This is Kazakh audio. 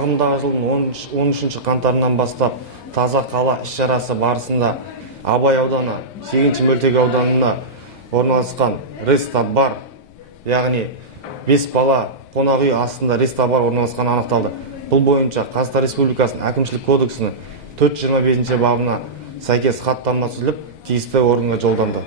ағымдағы жылдың 13 қаңтарынан бастап таза қала іс-шарасы барысында Абай ауданы, 8 мөлтек ауданына орналасқан рестобар, яғни 5 бала қонақ үй астында рестобар орналасқаны анықталды. Бұл бойынша Қазақстан Республикасының әкімшілік кодексінің 425 бабына сәйкес хаттама түзіліп, тиісті органға жолданды.